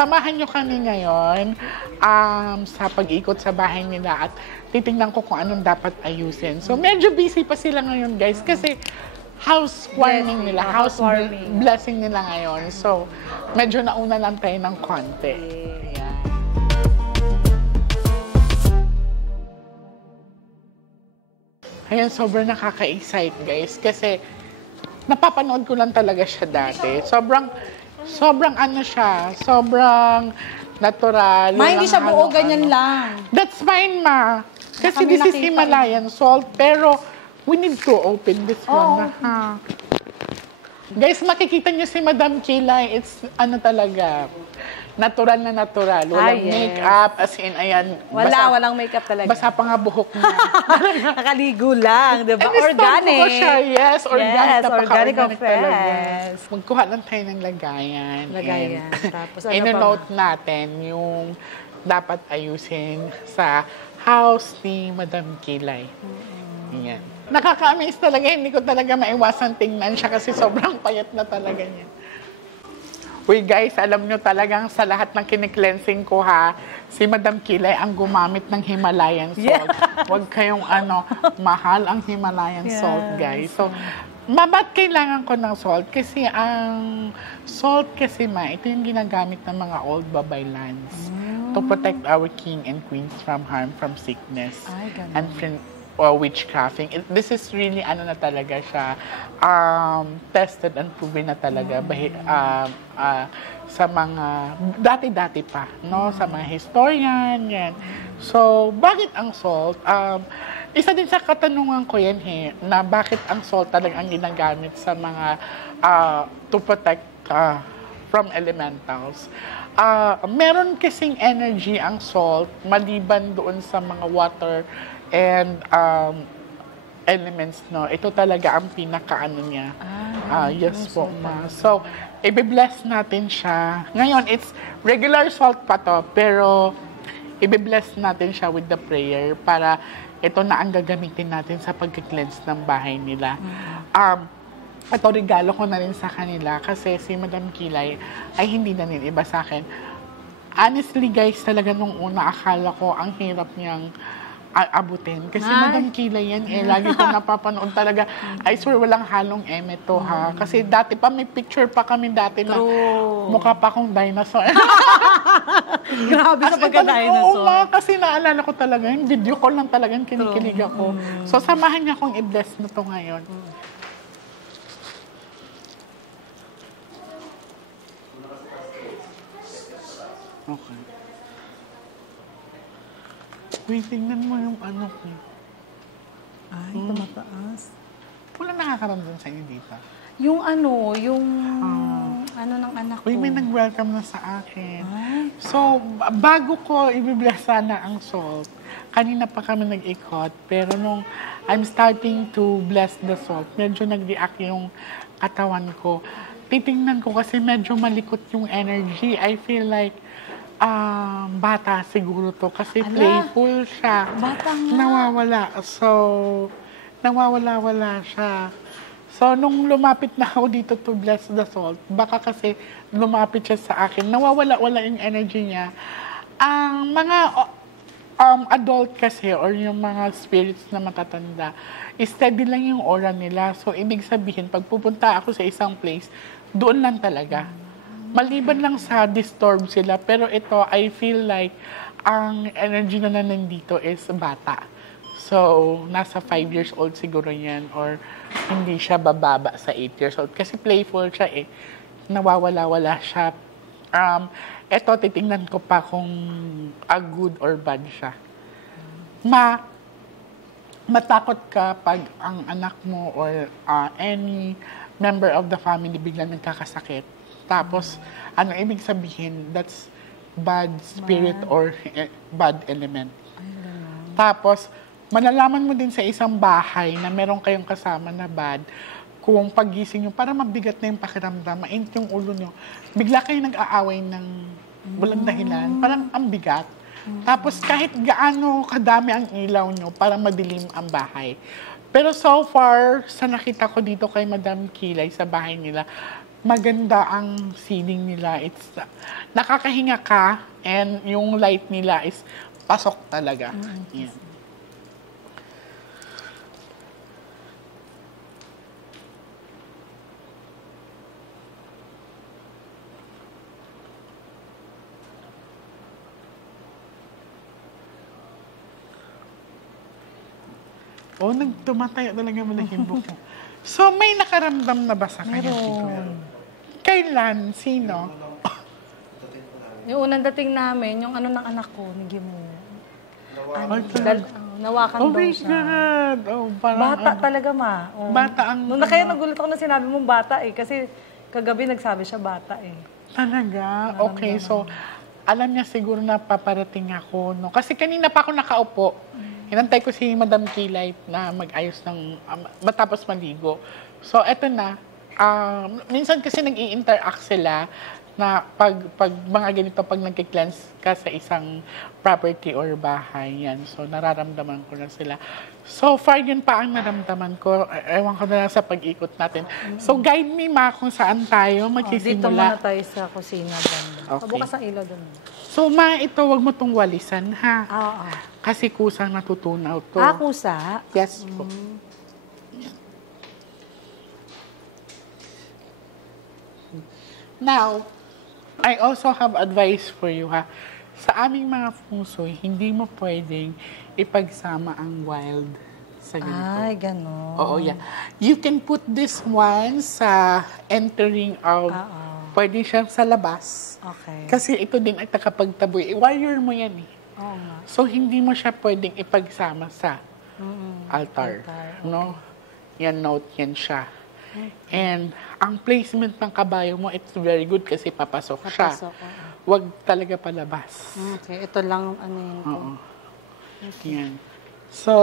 samahan nyo kami ngayon sa pag-ikot sa bahay nila at titingnan ko kung anong dapat ayusin. So, medyo busy pa sila ngayon, guys, kasi housewarming nila, house blessing nila ngayon. So, medyo nauna lang tayo ng konti. Ayan. Ayan, sobrang nakaka-excite, guys, kasi napapanood ko lang talaga siya dati. Sobrang ano siya, sobrang natural. Ma, hindi siya buo, ganyan lang. That's fine, Ma. Kasi this is Himalayan salt, pero we need to open this one. Ha? Guys, makikita niyo si Madam Kilay, it's ano talaga, natural na natural. Walang makeup, as in, ayan. Walang makeup talaga. Basa pa nga buhok niya. Nakaligo lang, di ba? Organic. Ko siya, yes, organic. Organic talaga. Magkuha lang tayo ng lagayan. Tapos ano ino-note natin yung dapat ayusin sa house ni Madam Kilay. Ayan. Nakaka-amaze talaga, hindi ko talaga maiwasan tingnan siya kasi sobrang payat na talaga niya. Uy guys, alam nyo talagang sa lahat ng kiniklensing ko ha, si Madam Kilay ang gumamit ng Himalayan salt. Huwag kayong mahal ang Himalayan salt guys. So, ba't kailangan ko ng salt? Kasi ang salt kasi ito yung ginagamit ng mga old babaylands to protect our king and queens from harm, from sickness, and witchcrafting. This is really na talaga siya, tested and proven na talaga sa mga dati-dati pa, no? Sa mga historian, yan. So, bakit ang salt? Isa din sa katanungan ko yan, na bakit ang salt talagang ginagamit sa mga to protect from elementals. Meron kasing energy ang salt maliban doon sa mga water and elements, no? Ito talaga ang pinaka-ano niya. Yes po, Ma. So, i-bless natin siya. Ngayon, it's regular salt pa to, pero i-bless natin siya with the prayer para ito na ang gagamitin natin sa pag-cleanse ng bahay nila. Ito, regalo ko na rin sa kanila kasi si Madam Kilay ay hindi na rin iba sa akin. Honestly, guys, talaga nung una, akala ko ang hirap niyang abutin. Kasi Madam Kilay yan lagi ko napapanood talaga. I swear, walang halong to ha. Kasi dati pa, may picture pa kami dati na mukha pa akong dinosaur. Grabe sa pagka-dinosaur. Oo, kasi naalala ko talaga, yung video call lang talagang kinikilig ako. So, samahan niya akong i-bless na to ngayon. Okay. Wait, tingnan mo yung ano ko. Ay, tumataas. Wala nakakaramdam sa inyo dito. Yung ano ng anak ko. Uy, may nag-welcome na sa akin. So, bago ko i-bless sana ang salt, kanina pa kami nag-ikot, pero nung I'm starting to bless the salt, medyo nag-react yung katawan ko. Titingnan ko kasi medyo malikot yung energy. I feel like bata siguro to kasi playful siya. Bata nga. Nawawala. So, nawawala-wala siya. So, nung lumapit na ako dito to bless the salt, baka kasi lumapit siya sa akin, nawawala-wala yung energy niya. Ang mga adult kasi or yung mga spirits na matatanda, steady lang yung aura nila. So, ibig sabihin, pag pupunta ako sa isang place, doon lang talaga. Maliban lang sa disturb sila, pero ito, I feel like ang energy na nandito is bata. So, nasa 5 years old siguro yan or hindi siya bababa sa 8 years old. Kasi playful siya nawawala-wala siya. Ito, titingnan ko pa kung good or bad siya. Matakot ka pag ang anak mo or any member of the family biglang nagkakasakit. Tapos, ano ibig sabihin? That's bad spirit or bad element. Tapos, malalaman mo din sa isang bahay na meron kayong kasama na bad, kung pagising nyo, parang mabigat na yung pakiramdam, mainit yung ulo nyo, bigla kayo nag-aaway ng walang dahilan, parang ang bigat. Tapos kahit gaano kadami ang ilaw nyo, parang madilim ang bahay. Pero so far, sa nakita ko dito kay Madam Kilay sa bahay nila, maganda ang ceiling nila. It's nakakahinga ka and yung light nila is pasok talaga. Yan. Oh, nagtumataya talaga mo na himbok mo. So, may nakaramdam na ba sa kanya? Meron. Kailan? Sino? Yung unang dating namin, yung ano ng anak ko, ni Gimo. Nawakan Oh daw my siya. God! Oh, parang Bata ano, talaga, ma. Oh. Bata ang... Nung kaya nagulat ako na sinabi mong bata eh. Kasi kagabi nagsabi siya bata eh. Talaga? Okay, so, alam niya siguro na paparating ako, no? Kasi kanina pa ako nakaupo. Hinantay ko si Madam Kilay na mag-ayos ng, matapos maligo. So, eto na. Minsan kasi nag-i-interact sila na pag mga ganito, pag nag-cleanse ka sa isang property or bahay, yan. So, nararamdaman ko na sila. So far, yun pa ang naramdaman ko. Ewan ko na lang sa pag-ikot natin. So, guide me, ma, kung saan tayo magsisimula. Dito muna tayo sa kusina. Okay. Bukas ang ilaw doon. So, ma, ito, wag mo tong walisan, ha? Oo. Kasi kusang natutunaw to. Kusa? Yes po. Now, I also have advice for you, ha. Sa aming mga feng shui, hindi mo pwedeng ipagsama ang wild sa ganito. Ay, gano'n. Oo, yeah. You can put this one sa entering of, pwede siyang sa labas. Okay. Kasi ito din ay nakapagtaboy. Warrior mo yan eh. Oo nga. So, hindi mo siya pwedeng ipagsama sa altar. No? Yan, note yan siya. And, ang placement ng kabayo mo, it's very good kasi papasok siya. Huwag talaga palabas. Okay, ito lang ano yun. Oo. Yan. So,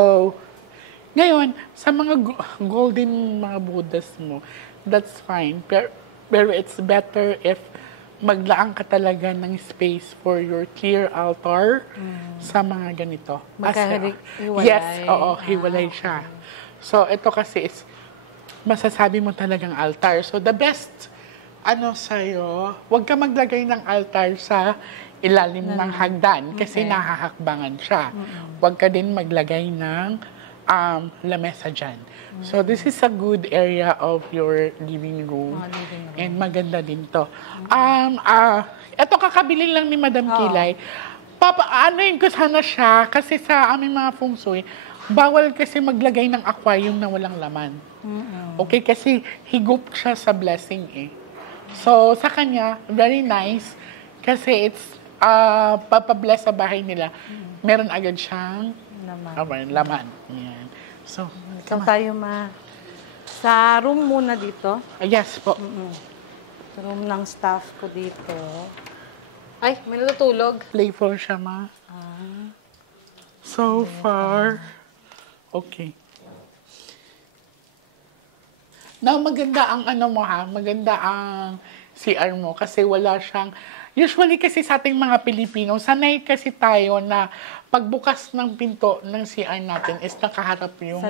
ngayon, sa mga golden mga Buddhas mo, that's fine. Pero it's better if maglaan ka talaga ng space for your clear altar sa mga ganito. Magkahiwalay. Yes, oo, hiwalay siya. So, ito kasi is, masasabi mo talagang altar. So, the best, sa'yo, huwag ka maglagay ng altar sa ilalim ng hagdan kasi nahahakbangan siya. Huwag ka din maglagay ng lamesa dyan. So, this is a good area of your living room. And maganda din to. Ito kakabili lang ni Madam Kilay. Anoin ko sana siya kasi sa aming mga feng shui, bawal kasi maglagay ng aquarium na walang laman. Okay, kasi higop siya sa blessing eh. So, sa kanya, very nice kasi it's papabless sa bahay nila. Meron agad siyang laman. Yan. So, Saan tayo, ma? Sa room muna dito. Yes po. Sa room ng staff ko dito. Ay, may natutulog. Playful siya, ma. So far, okay. Now, maganda ang mo ha, maganda ang CR mo kasi wala siyang, usually kasi sa ating mga Pilipino, sanay kasi tayo na pagbukas ng pinto ng CR natin is nakaharap yung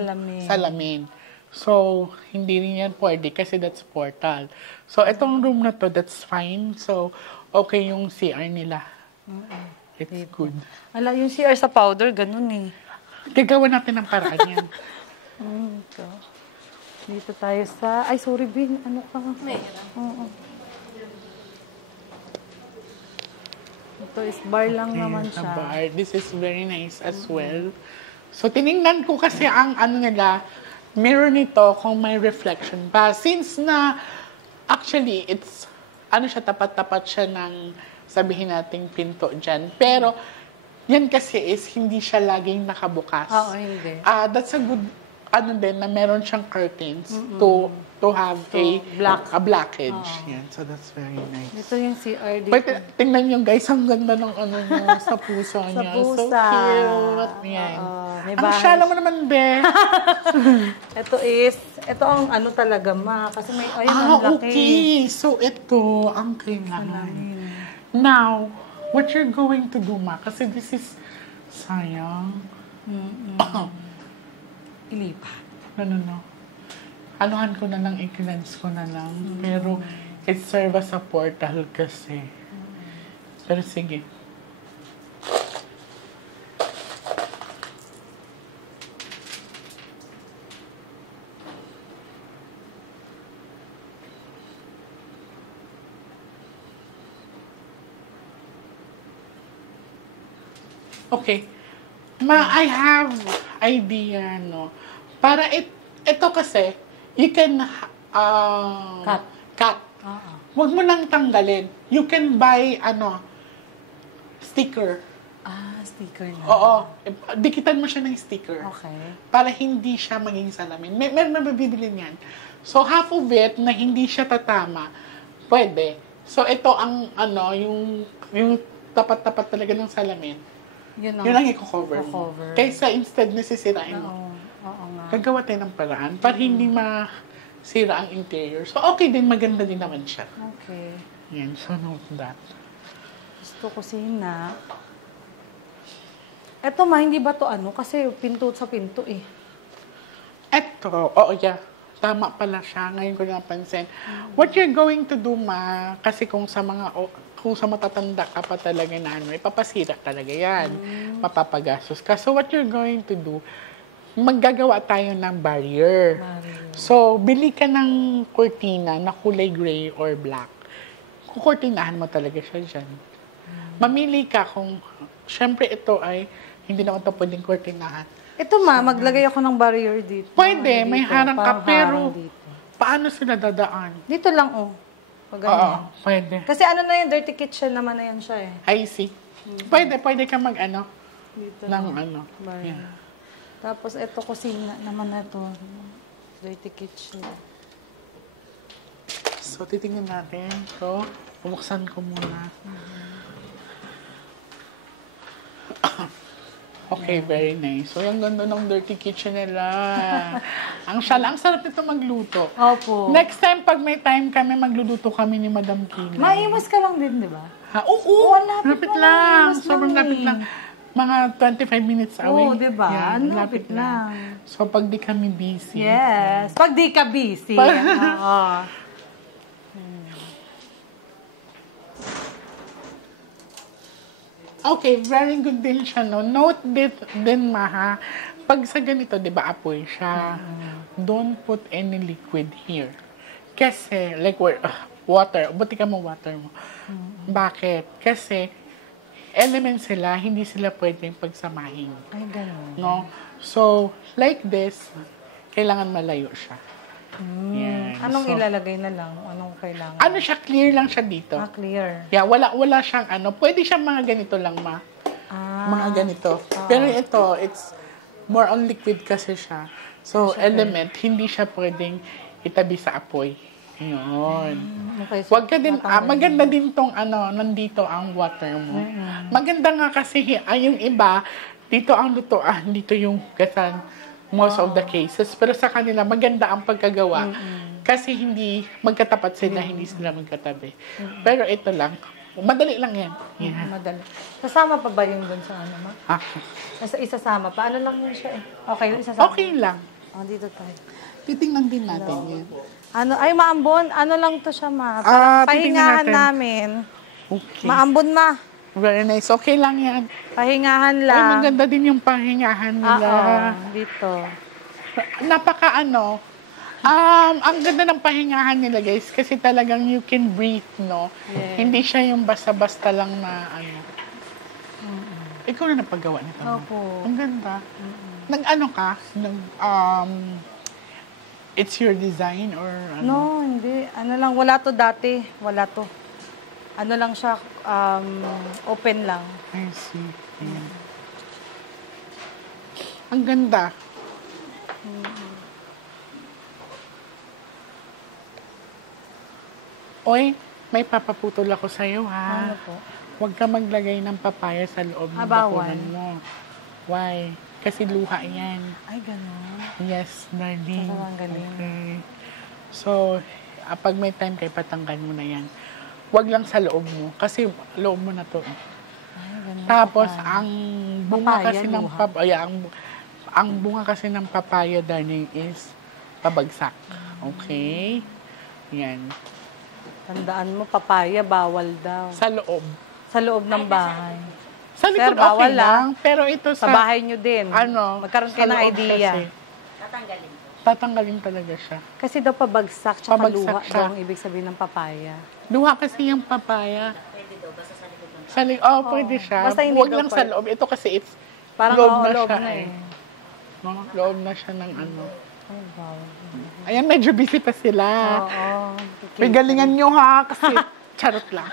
salamin. So, hindi rin yan pwede kasi that's portal. So, itong room na to, that's fine. So, okay yung CR nila. It's good. Ala, yung CR sa powder, ganun eh. Gagawa natin ng paraan yan. Ito. Dito tayo sa... Ay, sorry, Bin. Ano ka? Oo. Ito is bar lang naman siya. Bar. This is very nice as well. So, tiningnan ko kasi ang nila, mirror nito kung may reflection pa. Since na, actually, it's, siya, tapat-tapat siya ng, sabihin nating pinto dyan. Pero, yan kasi is, hindi siya laging nakabukas. Oo, hindi. That's a good, din, na meron siyang curtains to have a blackage. Yan. So, that's very nice. Ito yung CR dito. But, tingnan nyo guys, ang ganda ng niya, sa puso niya. pusa. So cute. Yan. May Ang shala mo naman, be. Ito ang talaga, ma. Kasi may, ang laki. Okay. So, ito ang kailangan. Now, what you're going to do, ma? Kasi this is, sayang. Ilipat. No. Anuhan ko na lang, i-cleanse ko na lang. Pero, It serve as a portal kasi. Pero sige. Okay. I have idea, no? Para ito kasi, you can cut. Huwag mo nang tanggalin. You can buy, sticker. Sticker na. Oo. Dikitan mo siya ng sticker. Okay. Para hindi siya maging salamin. Meron mabibili niyan. So, half of it na hindi siya tatama, pwede. So, ito ang, yung tapat-tapat talaga ng salamin. Yun ang i-cover mo. Kaysa instead nasisirain mo. Oo nga. Gagawa tayo ng paraan para hindi masira ang interior. So, okay din. Maganda din naman siya. Okay. Yan. So, note that. Gusto kusina. Eto hindi ba to Kasi pinto sa pinto eh. Eto, yeah. Tama pala siya. Ngayon ko napansin. What you're going to do, kasi kung sa matatanda ka pa talaga na ipapasira talaga yan. Mapapagastos ka. So, what you're going to do, maggagawa tayo ng barrier. So, bili ka ng kurtina na kulay gray or black. Kukurtinahan mo talaga siya dyan. Mamili ka kung, syempre ito ay, hindi naman ito pwedeng kurtinahan. Ito maglagay ako ng barrier dito. Pwede, may harang ka, pero paano sila dadaan? Dito lang, Pag ganyan. Pwede. Kasi na yung dirty kitchen naman na yan siya eh. I see. Pwede ka Dito ng barrier. Yeah. Tapos ito kusina naman na ito. Dirty kitchen. So, titingnan natin. So, bubuksan ko muna. Okay, very nice. So, yung ganda ng dirty kitchen nila. Ang sarap nito magluto. Opo. Next time, pag may time kami, magluluto kami ni Madam Kina. Maiwas ka lang din, di ba? Oo, lapit lang. Sobrang lang lapit lang. Mga 25 minutes away. Oo, di ba? Yeah, lapit lang. So, pag di kami busy. Yes. Pag di ka busy. Oo. Okay, very good din siya, no? Note din, Maha, pag sa ganito, di ba, apoy siya, don't put any liquid here. Kasi, like, water, buti ka mo water mo. Bakit? Kasi, elements sila, hindi sila pwedeng pagsamahin. Ay, ganun. No? So, like this, kailangan malayo siya. Yan. Anong ilalagay na lang? Anong kailangan? Ano siya, clear lang siya dito. Clear. Yeah, wala siyang pwede siyang mga ganito lang, mga ganito. Pero ito, it's more on liquid kasi siya. So, element, hindi siya pwedeng itabi sa apoy. Yun. Okay, so Wag ka din, maganda din tong nandito ang water mo. Maganda nga kasi, yung iba, dito ang lutoan, dito yung gasan, most of the cases. Pero sa kanila, maganda ang pagkagawa. Kasi hindi magkatapat sila, hindi sila magkatabi. Pero ito lang, madali lang yan. Yeah. Madali. Kasama pa ba yung dun sa ma? Isasama pa? Ano lang yun siya eh? Okay lang, isasama? Okay lang. Dito tayo. Titingnan din natin yan. Maambon? Ano lang to siya, ma? Parang pahingahan namin. Okay. Maambon, ma. Very nice. Okay lang yan. Pahingahan lang. Ay, maganda din yung pahingahan nila. Dito. Napaka ang ganda ng pahingahan nila, guys, kasi talagang you can breathe, no? Yes. Hindi siya yung basta-basta lang na Ikaw na napagawa nito. Opo. Ang ganda. Ka? It's your design or No, hindi. Wala to dati. Wala to. Lang siya, open lang. I see. Yeah. Ang ganda. Oy, may papaputol ako sa'yo, ha? Ano po? Huwag ka maglagay ng papaya sa loob ng bakuran mo. Why? Kasi luha yan. Ay, gano'n. Yes, darling. Ang galing. Okay. So, pag may time kayo, patanggal mo na yan. Huwag lang sa loob mo. Kasi loob mo na to. Ay, ganun. Tapos, ang bunga Papaya, kasi ng luha. papaya, ang bunga kasi ng papaya, darling, is pabagsak. Okay? Yan. Tandaan mo, papaya, bawal daw. Sa loob. Sa loob ng bahay. Sa Sir, likod bawal okay lang. Pero ito Sa bahay nyo din. Magkaroon sa kayo ng loob idea. kasi. Tatanggalin talaga siya. Kasi daw pabagsak, tsaka Pabagsak luha siya. daw ang ibig sabihin ng papaya. Luha kasi yung papaya. Pwede daw, basta sa likod ng pwede siya. Basta hindi Huwag daw lang sa loob. Ito kasi it's Parang loob na loob siya na eh. No? Loob na siya ng ano. Ay, wow. Ayan, medyo busy pa sila. Oo. May galingan nyo ha, kasi charot lang.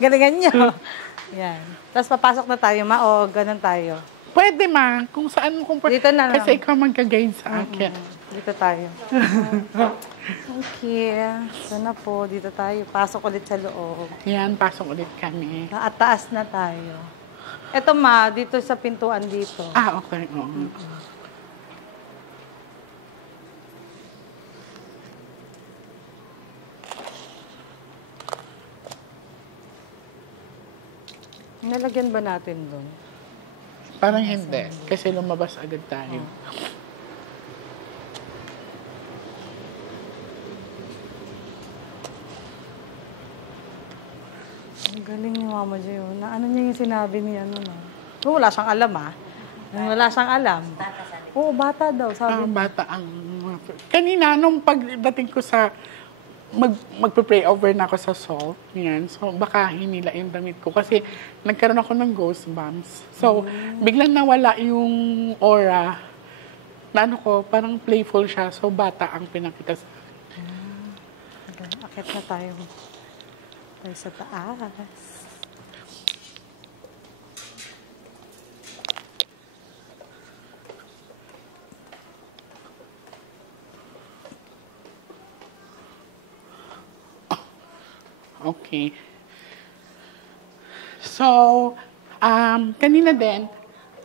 Galingan nyo. Yan. Tapos papasok na tayo, ma, o ganun tayo. Pwede ma, kung saan mo Dito na lang. Kasi ikaw magka-guide sa akin. Dito tayo. Okay. So na po, dito tayo. Pasok ulit sa loob. Yan, pasok ulit kami. At taas na tayo. Eto ma, dito sa pintuan dito. Okay. Oo. Nalagyan ba natin doon? Parang hindi, kasi lumabas agad tayo. Ang galing ni Mama Joy. Na ano niya yung sinabi ni ano na. Pero wala siyang alam Wala siyang alam. Oo, bata daw. Sabi Bata ang... Kanina, nung pagdating ko sa... Magpe-pray over na ako sa salt. Yan. So, baka hinila yung damit ko. Kasi nagkaroon ako ng ghost bumps. So, biglang nawala yung aura. Na ano ko, parang playful siya. So, bata ang pinakita sa akin. Akit na tayo. Tayo sa taas. Okay. So, kanina din,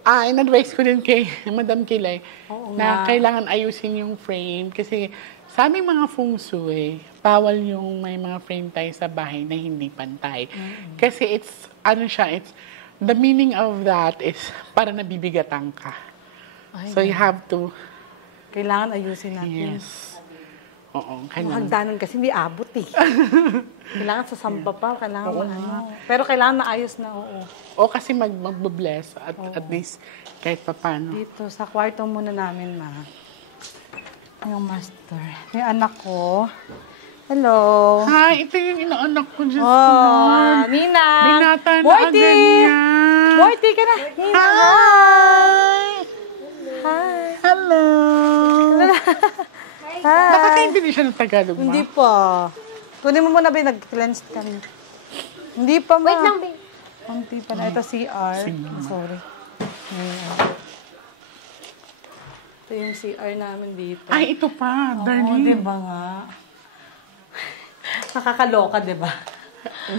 in-advise ko din kay Madam Kilay na kailangan ayusin yung frame kasi sa aming mga feng shui, bawal yung may mga frame tayo sa bahay na hindi pantay. Kasi it's the meaning of that is para nabibigatan ka. So you have to... Kailangan ayusin natin. Yes. Oo, Ang kailangan. hagdanan kasi hindi abot Kailangan sa samba pa, kailangan Pero kailangan maayos na, oo. O kasi magbe-bless at least kahit papano. Dito, sa kwarto muna namin, ma. Yung master. Yung anak ko. Hello. Hi, ito yung inaanak ko, Diyos ko, Lord. Nina. Binata na Morty! agad niya. Morty ka na. Nina, Hi! Hi. Hello! Hi. Nakakaintindi siya ng Tagalog, ma? Hindi pa. Kunin mo muna, ba, nag-cleanse ka rin. Hindi pa, ma. Wait lang, babe. Hindi pa na. Ito, CR. Sorry. Ayan. Ito yung CR namin dito. Ay, ito pa, Oo, darling. diba nga? Nakakaloka, diba?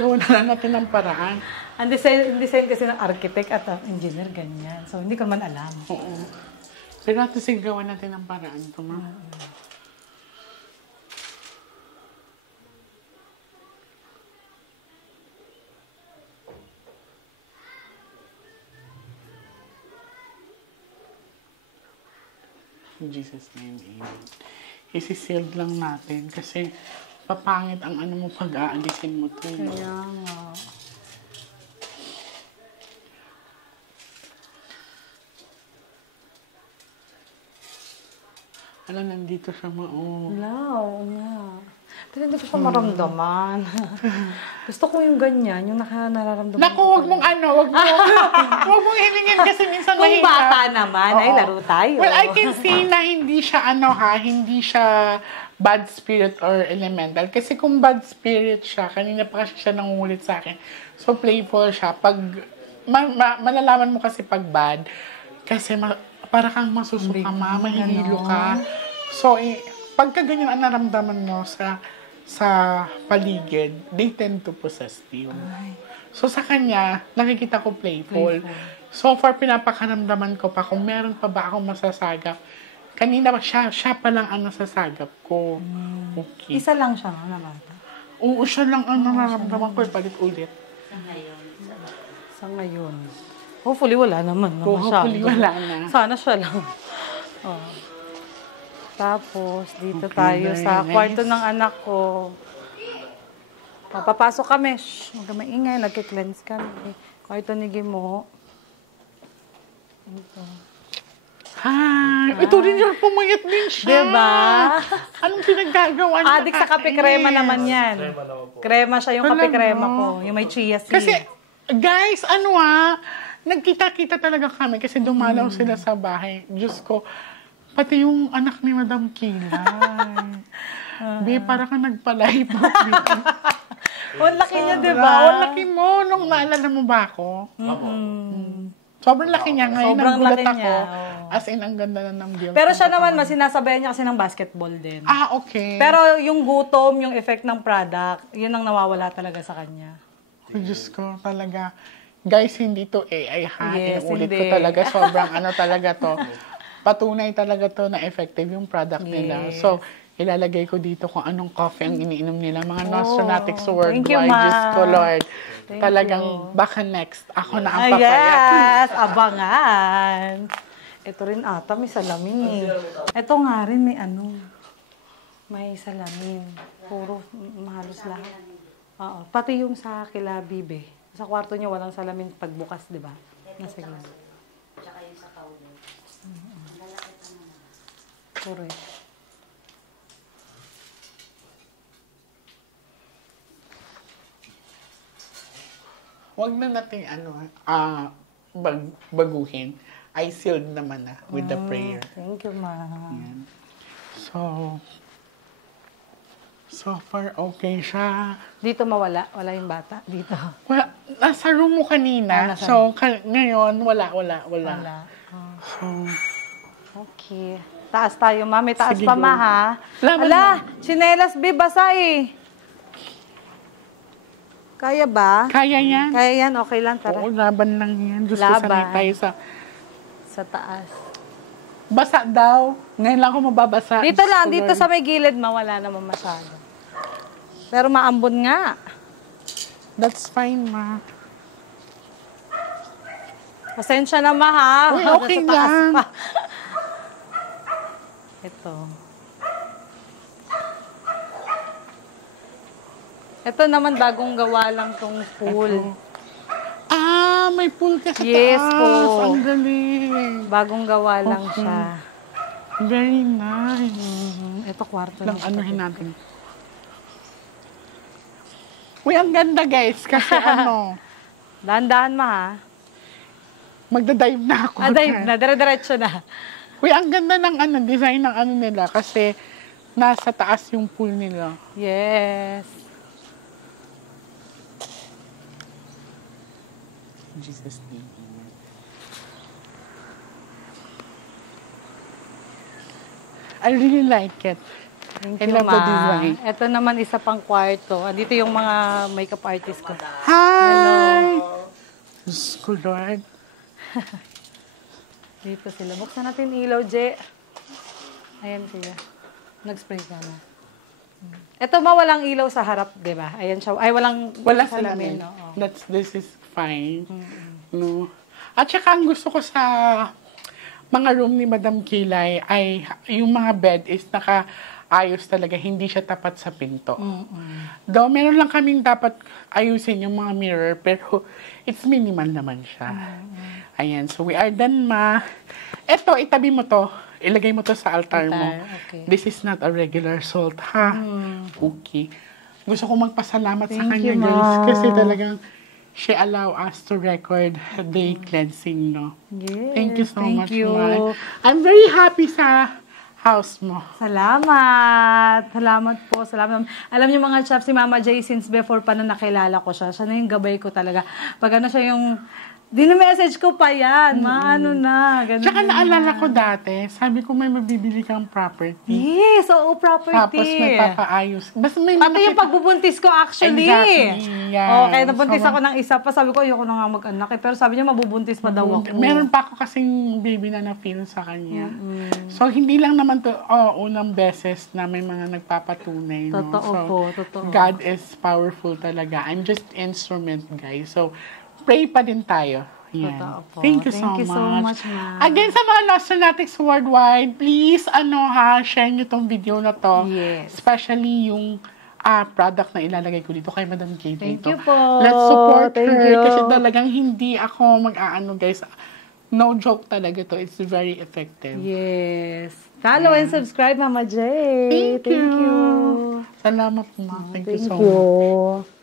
Gawin na lang natin ng paraan. Ang design kasi ng architect at engineer, ganyan. So, hindi ko man alam. Oo. Pero natin sigawan natin ng paraan ito, ma. In Jesus' name, amen. Isi-sealed lang natin kasi papangit ang ano mo pag aalisin mo ito. Kaya nga. Alam, nandito siya maong. Wow, nga. Pero hindi ko siya maramdaman. Gusto ko yung ganyan, yung nararamdaman. Naku, wag mong wag mong hilingin kasi minsan Kung mahirap. bata naman, ay Oo. laro tayo. Well, I can see na hindi siya hindi siya bad spirit or elemental. Kasi kung bad spirit siya, kanina pa kasi siya nangungulit sa akin. So, playful siya. Pag, malalaman mo kasi pag bad, kasi para kang masusuka, mahihilo ka. So, pagka ganyan ang naramdaman mo sa paligid, they tend to possess you. So, sa kanya, nakikita ko playful. So far, pinapakaramdaman ko pa kung meron pa ba akong masasagap. Kanina pa siya pa lang ang nasasagap ko. Okay. Isa lang siya na bata. Oo, siya lang ang nararamdaman ko. Palit-ulit. Sa ngayon. Hopefully, wala naman. Hopefully, wala na. Sana siya lang. Oh. Tapos, dito tayo sa kwarto ng anak ko. Papasok kami. Shh, huwag ka maingay. Nagki-cleanse kami. Kwarto ni Gimo. Ito. Hi! Ito rin yung pumayat din siya. Diba? Anong pinaggagawa niya? Adik sa kape-krema naman yan. Krema siya yung kape-krema ko. Yung may chia seed. Kasi, guys, nagkita-kita talaga kami kasi dumalaw sila sa bahay. Diyos ko, pati yung anak ni Madam Kilay. Be, para ka nagpa-live. Ang laki niya, diba? Ang laki mo. Nung naalala mo ba ako? Sobrang laki niya. Ngayon Sobrang nagulat laki ako. niya, As in, ang ganda na ng build. Pero siya naman, sinasabayan niya kasi ng basketball din. Okay. Pero yung gutom, yung effect ng product, yun ang nawawala talaga sa kanya. Oh, Diyos ko, talaga. Guys, hindi to AI ha. Yes, Inuulit ko hindi. talaga. Sobrang talaga to. Patunay talaga to na effective yung product nila. So, ilalagay ko dito kung anong coffee ang iniinom nila. Mga Nostronatics worldwide. Thank you, Ma. Diyos ko, Lord. Thank Talagang you. baka next. Ako na ang papayat. Yes, abangan. Ito rin ata, may salamin eh. Ito nga rin, may salamin. Puro halos lahat. Oo, pati yung sa kila Bibe. Sa kwarto niya walang salamin pagbukas, di ba? Nasa gilid. Tsaka yung sa counter. Correct. Huwag na natin baguhin. I sealed naman na with the prayer. Thank you, Ma. Yan. So far okay siya. Dito mawala? Wala yung bata? Dito? Wala, nasa room mo kanina. nasa So, ngayon, wala. Wala. So, Okay. Taas tayo, Ma. May taas Sige, pa, go. Ma, ha? Laban Ala, chinelas, Bi, basa eh. Kaya ba? kaya yan. Kaya yan, okay lang, tara. Oo, laban lang yan. Diyos ko, Laban. sanay tayo sa... Sa taas. Basa daw. Ngayon lang ako mababasa. Dito Diyos lang, ko, dito Lord. sa may gilid, mawala naman masyado. Pero maambon nga. That's fine, Ma. Pasensya na, Ma, ha? Uy, okay Nasa taas lang. pa. Ito. Ito naman, bagong gawa lang tong pool. May pool ka sa Yes taas. po. Ang galing. Bagong gawa lang Okay. siya. Very nice. Ito, kwarto Lang lang. anuhin natin. Uy, ang ganda, guys. Kasi Dahan-dahan, Ma, ha? magdadive na ako. Dive na, dire-diretso na. Uy, ang ganda ng design ng nila kasi nasa taas yung pool nila. Yes. In Jesus' name, amen. I really like it. Thank I you, love the Ma. design. Ito naman isa pang kwarto. Dito yung mga makeup artist ko. Hi! Diyos ko, Lord. Dito sila. Buksan natin ilaw, Je. Ayan sila. Nag-spray ka na. Ito walang ilaw sa harap, di ba? Ayan siya. Ay, walang Wala salamin. salamin. Oo. This is fine. No. At saka ang gusto ko sa mga room ni Madam Kilay ay yung mga bed is nakaayos talaga. Hindi siya tapat sa pinto. Though meron lang kaming dapat ayusin yung mga mirror pero it's minimal naman siya. Ayan. So we are done, Ma. Eto, itabi mo to. Ilagay mo to sa altar mo. Okay. This is not a regular salt, ha? Okay. Gusto ko magpasalamat sa Thank kanya, you, guys. Ma. Kasi talagang she allow us to record the cleansing, no? Yes. Thank you so thank much, you. Ma. I'm very happy sa house mo. Salamat. Salamat po. Salamat. Alam niyo mga chef, si Mama J, since before pa na nakilala ko siya, siya na yung gabay ko talaga. Pag siya yung, message ko pa yan. Maano na. Ganun Tsaka na. naalala ko dati, sabi ko may mabibili kang property. Yes, oo, property. Tapos may papaayos. Basta may Pati yung pagbubuntis ko actually. Exactly, yan. Okay, nabuntis So, ako ng isa pa. Sabi ko, ayoko na nga mag-anak. Pero sabi niya, mabubuntis pa daw ako. Meron pa ako kasing baby na na-feel sa kanya. So, hindi lang naman to unang beses na may mga nagpapatunay. No? Totoo So, po, totoo. God is powerful talaga. I'm just instrument, guys. So, pray pa din tayo. Yan. Totoo po. Thank you Thank you so so much. much, ma'am. Again, sa mga Nostronatics worldwide, please, share nyo tong video na to. Yes. Especially yung product na ilalagay ko dito kay Madam Kay Thank dito. you po. Let's support Thank her you. kasi talagang hindi ako mag-aano guys. No joke talaga to. It's very effective. Yes. Follow and subscribe, Mama J. Thank you. Salamat po. Thank you so much. you.